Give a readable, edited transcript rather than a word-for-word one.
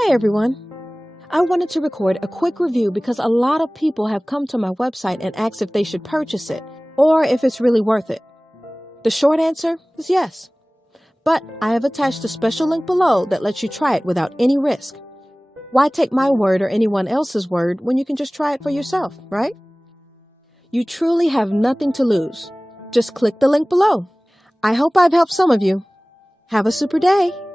Hey everyone! I wanted to record a quick review because a lot of people have come to my website and asked if they should purchase it or if it's really worth it. The short answer is yes. But I have attached a special link below that lets you try it without any risk. Why take my word or anyone else's word when you can just try it for yourself, right? You truly have nothing to lose. Just click the link below. I hope I've helped some of you. Have a super day!